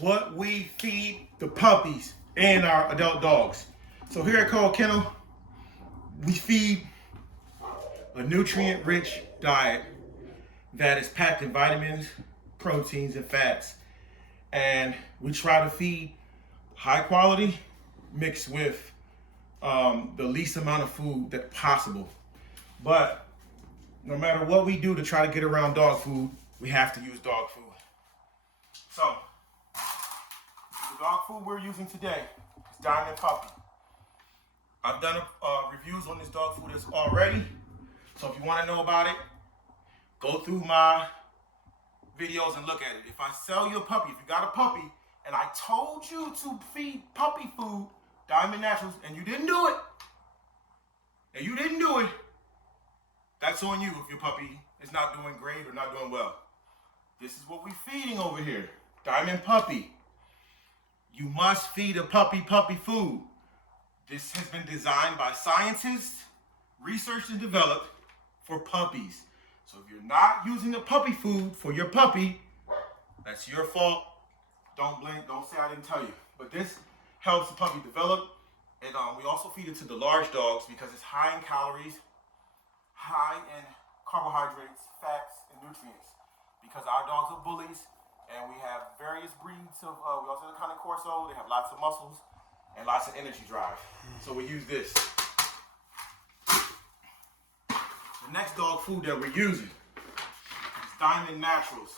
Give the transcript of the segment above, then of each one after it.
what we feed the puppies and our adult dogs. So here at Cold Kennel, we feed a nutrient-rich diet that is packed in vitamins, proteins, and fats. And we try to feed high quality mixed with the least amount of food that possible. But no matter what we do to try to get around dog food, we have to use dog food. So, the dog food we're using today is Diamond Puppy. I've done reviews on this dog food already. So if you want to know about it, go through my videos and look at it. If I sell you a puppy, if you got a puppy, and I told you to feed puppy food, Diamond Naturals, and you didn't do it, that's on you if your puppy is not doing great or not doing well. This is what we're feeding over here. Diamond Puppy. You must feed a puppy food. This has been designed by scientists, researched and developed for puppies. So if you're not using the puppy food for your puppy, that's your fault. Don't blink, don't say I didn't tell you. But this helps the puppy develop. And we also feed it to the large dogs because it's high in calories, high in carbohydrates, fats, and nutrients. Because our dogs are bullies, and we have various breeds of, we also have the Cane Corso, they have lots of muscles and lots of energy drive. So we use this. The next dog food that we're using is Diamond Naturals.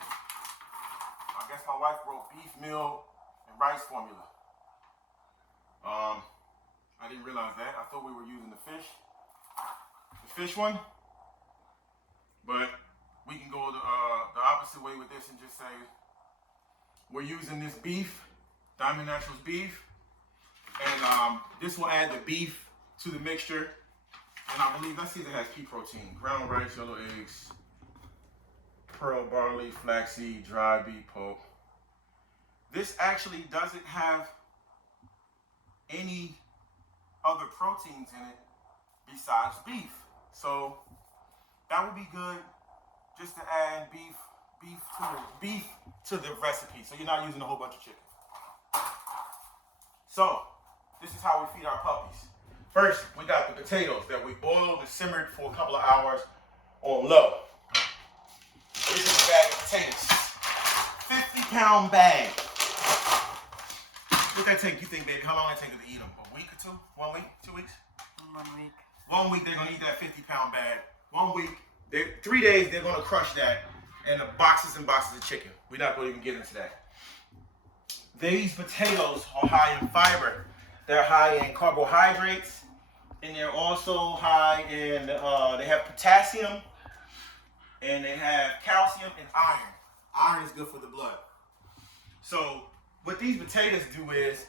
I guess my wife wrote beef meal and rice formula. I didn't realize that. I thought we were using the fish one. But we can go the opposite way with this and just say we're using this beef, Diamond Naturals beef, and this will add the beef to the mixture. And I believe, let's see if it has pea protein, ground rice, yellow eggs, pearl barley, flaxseed, dry beet pulp. This actually doesn't have any other proteins in it besides beef. So that would be good just to add beef to the recipe. So you're not using a whole bunch of chicken. So this is how we feed our puppies. First, we got the potatoes that we boiled and simmered for a couple of hours on low. This is a bag of potatoes. 50-pound bag. What that take, you think, baby? How long that take to eat them? A week or two? 1 week? 2 weeks? 1 week. 1 week, they're going to eat that 50-pound bag. 1 week, 3 days, they're going to crush that and the boxes and boxes of chicken. We're not going to even get into that. These potatoes are high in fiber. They're high in carbohydrates, and they're also high in, they have potassium, and they have calcium and iron. Iron is good for the blood. So what these potatoes do is,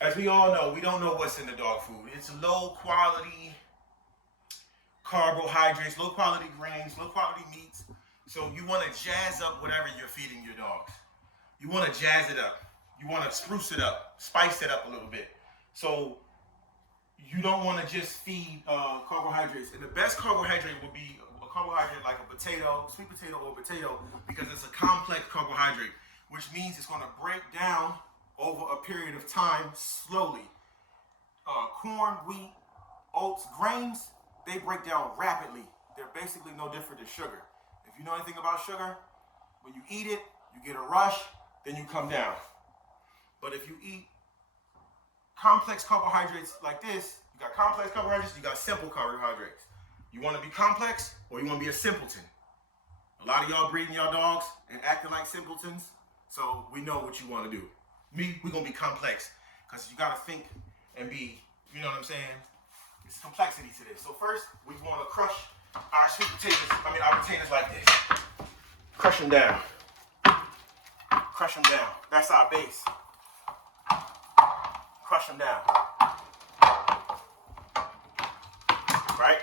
as we all know, we don't know what's in the dog food. It's low quality carbohydrates, low quality grains, low quality meats. So you want to jazz up whatever you're feeding your dogs. You want to jazz it up. You want to spruce it up, spice it up a little bit. So you don't want to just feed carbohydrates. And the best carbohydrate will be a carbohydrate like a potato, sweet potato or potato, because it's a complex carbohydrate, which means it's going to break down over a period of time slowly. Corn, wheat, oats, grains, they break down rapidly. They're basically no different than sugar. If you know anything about sugar, when you eat it, you get a rush, then you come down. But if you eat complex carbohydrates like this, you got complex carbohydrates, you got simple carbohydrates. You want to be complex or you want to be a simpleton? A lot of y'all breeding y'all dogs and acting like simpletons, so we know what you want to do. Me, we're going to be complex because you got to think and be, you know what I'm saying? There's complexity to this. So first, we want to crush our sweet potatoes, our potatoes like this. Crush them down. Crush them down. That's our base. Crush them down. Right?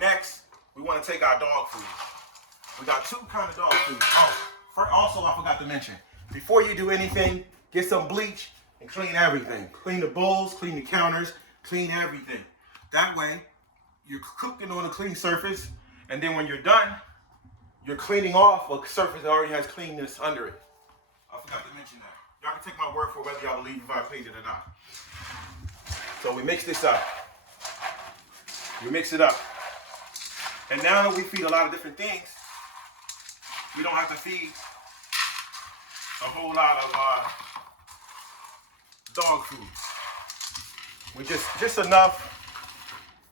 Next, we want to take our dog food. We got two kinds of dog food. Also, I forgot to mention, before you do anything, get some bleach and clean everything. Clean the bowls, clean the counters, clean everything. That way, you're cooking on a clean surface, and then when you're done, you're cleaning off a surface that already has cleanness under it. I forgot to mention mention that. Y'all can take my word for whether y'all believe if I played it or not. So we mix this up. We mix it up. And now that we feed a lot of different things, we don't have to feed a whole lot of dog food. We just enough,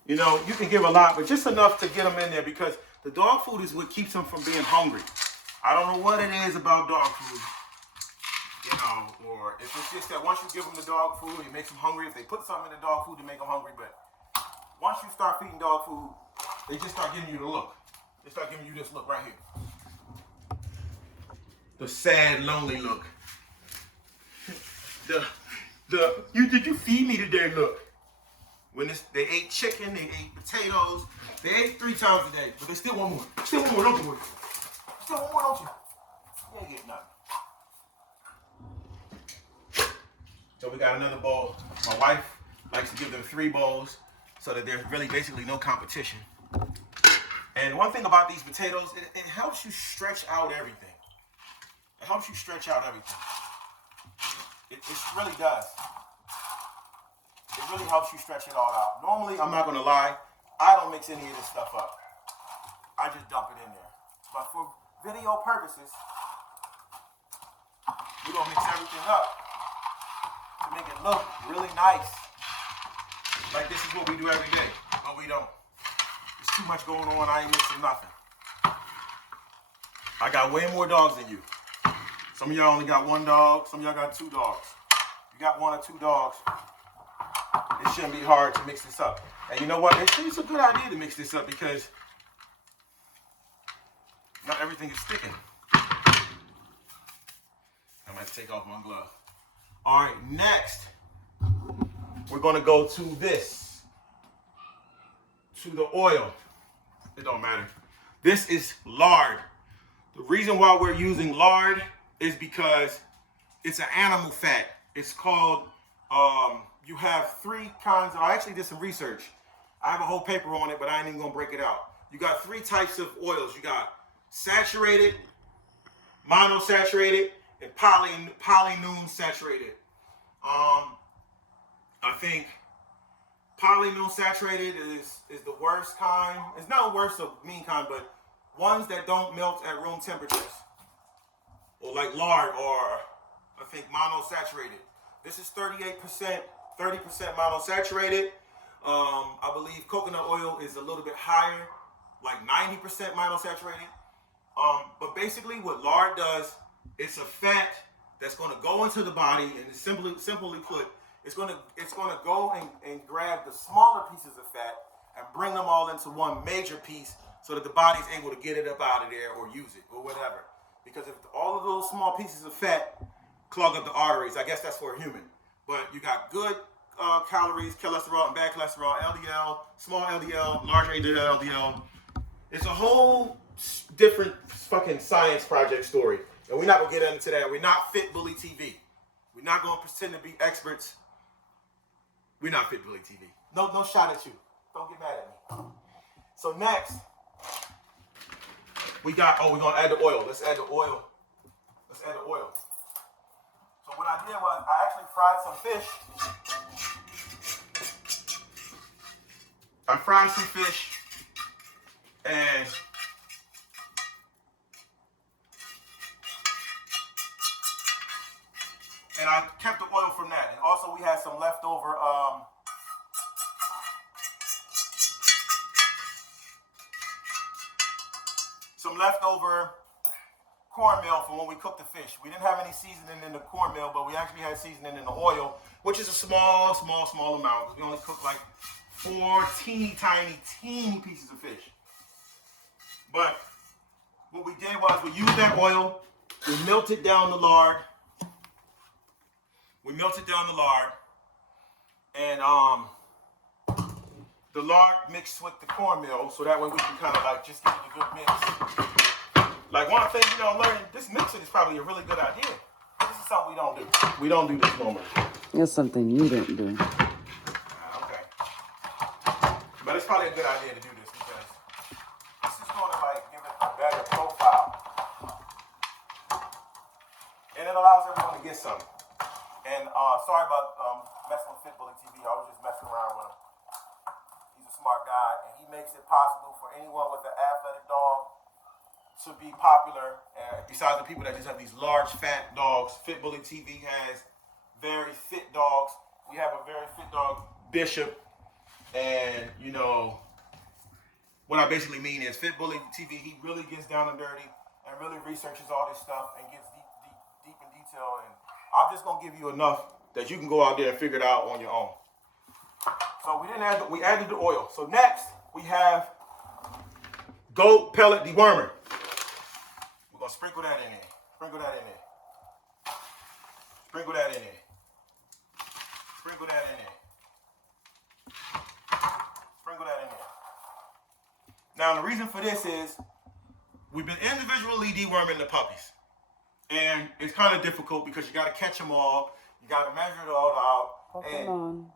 you know, you can give a lot, but just enough to get them in there, because the dog food is what keeps them from being hungry. I don't know what it is about dog food, you know, or if it's just that once you give them the dog food, it makes them hungry. If they put something in the dog food to make them hungry, but once you start feeding dog food, they just start giving you the look. They start giving you this look right here. The sad, lonely look. Did you feed me today look? When they ate chicken, they ate potatoes, they ate 3 times a day, but they still want more. Still want more, don't you? Still want more, don't you? You ain't getting nothing. So we got another bowl. My wife likes to give them 3 bowls so that there's really basically no competition. And one thing about these potatoes, it helps you stretch out everything. It helps you stretch out everything. It really does. It really helps you stretch it all out. Normally, I'm not going to lie, I don't mix any of this stuff up. I just dump it in there. But for video purposes, we're going to mix everything up to make it look really nice. Like this is what we do every day, but we don't. There's too much going on, I ain't mixing nothing. I got way more dogs than you. Some of y'all only got 1 dog, some of y'all got 2 dogs. You got 1 or 2 dogs, it shouldn't be hard to mix this up. And you know what? It's a good idea to mix this up because not everything is sticking. I might take off my glove. All right, next, we're gonna go to this, to the oil. It don't matter. This is lard. The reason why we're using lard is because it's an animal fat. It's called, you have 3 kinds of, I actually did some research. I have a whole paper on it, but I ain't even gonna break it out. You got 3 types of oils. You got saturated, monosaturated, and polyunsaturated. I think polyunsaturated is the worst kind. It's not the worst of mean kind, but ones that don't melt at room temperatures. Or like lard, or I think monosaturated. This is 38%, 30% monosaturated. I believe coconut oil is a little bit higher, like 90% monosaturated. But basically what lard does, it's a fat that's going to go into the body, and simply put, it's going to go and grab the smaller pieces of fat and bring them all into one major piece so that the body's able to get it up out of there or use it or whatever. Because if all of those small pieces of fat clog up the arteries, I guess that's for a human. But you got good calories, cholesterol, and bad cholesterol, LDL, small LDL, large LDL. It's a whole different fucking science project story. And we're not going to get into that. We're not Fit Bully TV. We're not going to pretend to be experts. We're not Fit Bully TV. No shot at you. Don't get mad at me. So next, we're going to add the oil. Let's add the oil. So what I did was I actually fried some fish. And I kept the oil from that. And also we had some leftover cornmeal from when we cooked the fish. We didn't have any seasoning in the cornmeal, but we actually had seasoning in the oil, which is a small amount. We only cooked like 4 teeny pieces of fish. But what we did was we used that oil, we melted down the lard. And the lard mixed with the cornmeal, so that way we can kind of like just get it a good mix. Like one thing you don't learn, this mixing is probably a really good idea. This is something we don't do. We don't do this normally. It's something you didn't do. Okay. But it's probably a good idea to do this because this is going to like give it a better profile. And it allows everyone want to get some. And sorry about messing with Fit Bully TV. I was just messing around with him. He's a smart guy, and he makes it possible for anyone with an athletic dog to be popular. Besides the people that just have these large, fat dogs, Fit Bully TV has very fit dogs. We have a very fit dog, Bishop, and you know what I basically mean is Fit Bully TV. He really gets down and dirty and really researches all this stuff and gets deep in detail. And I'm just gonna give you enough that you can go out there and figure it out on your own. So we added the oil. So next we have goat pellet dewormer. We're gonna sprinkle that in there. Sprinkle that in there. Sprinkle that in there. Sprinkle that in there. Sprinkle that in there. Now the reason for this is we've been individually deworming the puppies. And it's kind of difficult because you got to catch them all. You got to measure it all out. Hold on.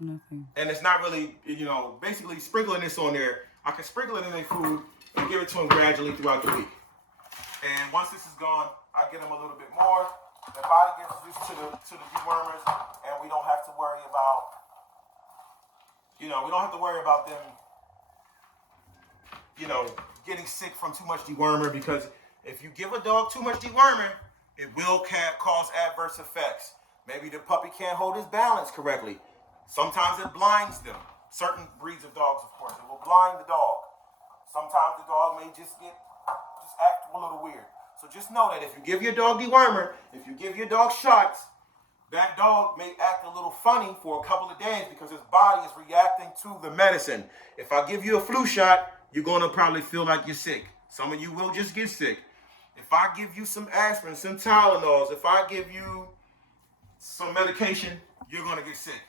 Nothing. And it's not really, you know, basically sprinkling this on there. I can sprinkle it in their food and give it to them gradually throughout the week. And once this is gone, I get them a little bit more. Their body gets used to the dewormers, and we don't have to worry about, them, getting sick from too much dewormer, because if you give a dog too much dewormer, it will cause adverse effects. Maybe the puppy can't hold his balance correctly. Sometimes it blinds them. Certain breeds of dogs, of course, it will blind the dog. Sometimes the dog may just act a little weird. So just know that if you give your dog dewormer, if you give your dog shots, that dog may act a little funny for a couple of days because his body is reacting to the medicine. If I give you a flu shot, you're going to probably feel like you're sick. Some of you will just get sick. If I give you some aspirin, some Tylenols, if I give you some medication, you're going to get sick.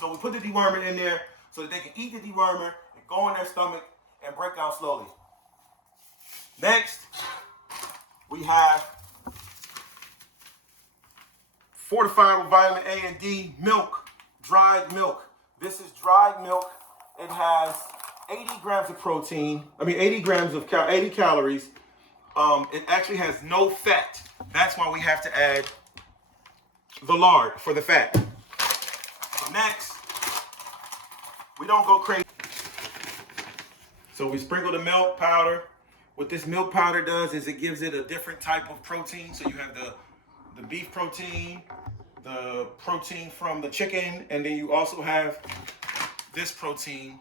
So we put the dewormer in there so that they can eat the dewormer and go in their stomach and break down slowly. Next, we have fortified with vitamin A and D milk, dried milk. This is dried milk. It has 80 grams of protein. 80 calories. It actually has no fat. That's why we have to add the lard for the fat. So next, we don't go crazy. So we sprinkle the milk powder. What this milk powder does is it gives it a different type of protein. So you have the beef protein, the protein from the chicken, and then you also have this protein,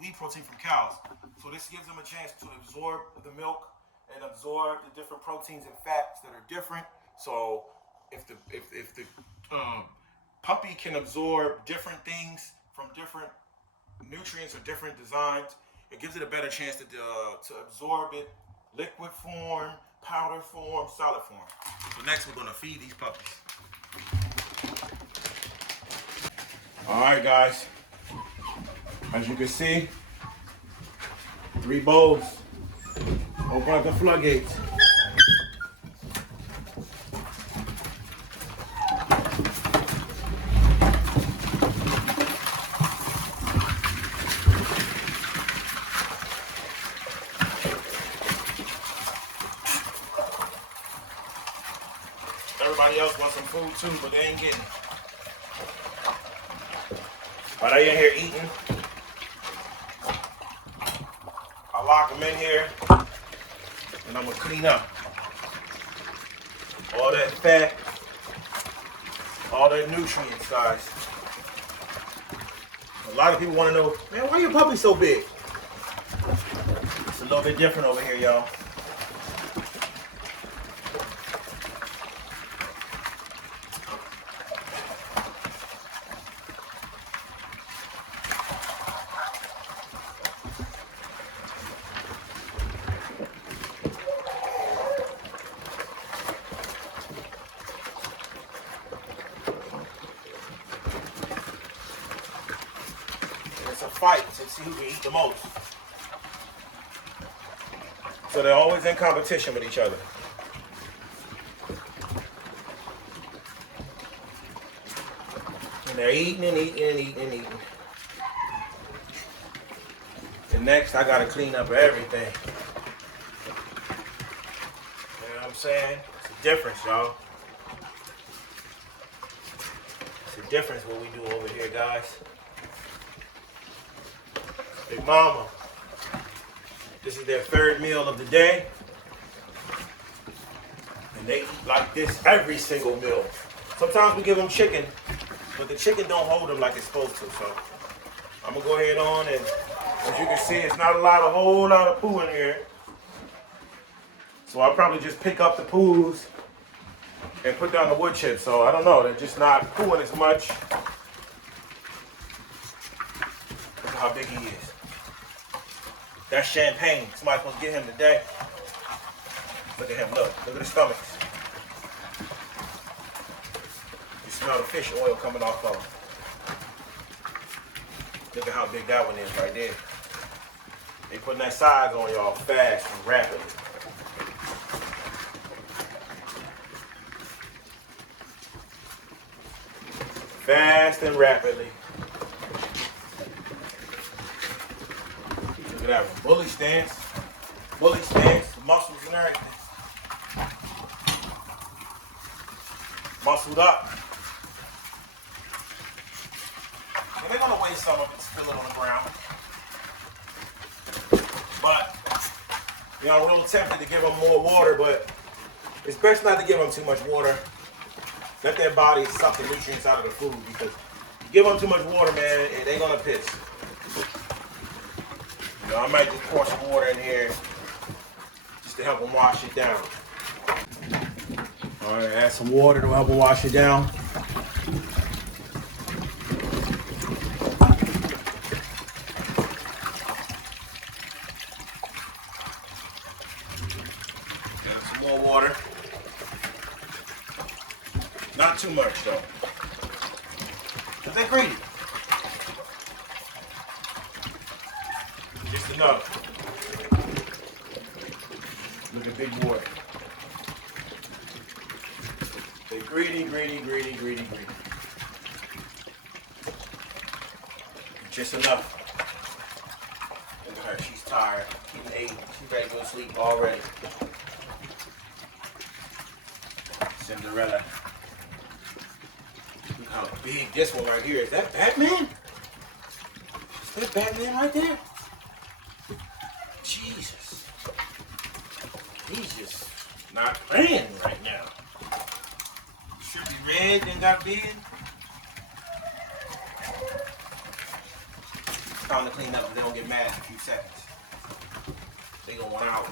wheat protein from cows. So this gives them a chance to absorb the milk and absorb the different proteins and fats that are different. So if the puppy can absorb different things from different nutrients or different designs, it gives it a better chance to absorb it, liquid form, powder form, solid form. So next we're gonna feed these puppies. All right, guys. As you can see, 3 bowls. Open up the floodgates. Everybody else wants some food too, but they ain't getting it. While they in here eating, I lock them in here, and I'm gonna clean up all that fat, all that nutrients, guys. A lot of people want to know, man, why your puppy so big? It's a little bit different over here, y'all. It's a fight to see who can eat the most. So they're always in competition with each other. And they're eating and eating and eating and eating. And next I gotta clean up everything. what I'm saying? It's a difference, y'all. It's a difference what we do over here, guys. Big Mama. This is their third meal of the day. And they eat like this every single meal. Sometimes we give them chicken, but the chicken don't hold them like it's supposed to. So I'm gonna go ahead on, and as you can see, it's not a whole lot of poo in here. So I'll probably just pick up the poos and put down the wood chips. So I don't know, they're just not pooing as much. Look at how big he is. That's champagne. Somebody's supposed to get him today. Look at him, look at his stomachs. You smell the fish oil coming off of him. Look at how big that one is right there. They putting that size on y'all fast and rapidly. Fast and rapidly. Look at that one. Bully stance. Bully stance. The muscles and everything. Muscled up. And they're gonna waste some of it and spill it on the ground. But you know, I'm a little tempted to give them more water, but it's best not to give them too much water. Let their bodies suck the nutrients out of the food, because you give them too much water, man, and they're gonna piss. You know, I might just pour some water in here just to help them wash it down. All right, add some water to help them wash it down. Got some more water. Not too much though, because they're greedy. Just enough. Look at big boy. They greedy, greedy, greedy, greedy, greedy. Just enough. Look at her, she's tired. She ate. She's ready to go to sleep already. Cinderella. Look how big this one right here is. That Batman? Is that Batman right there? Jesus. He's just not playing right now. Should be red and got big. Time to clean up, but they don't get mad in a few seconds. They gonna want out.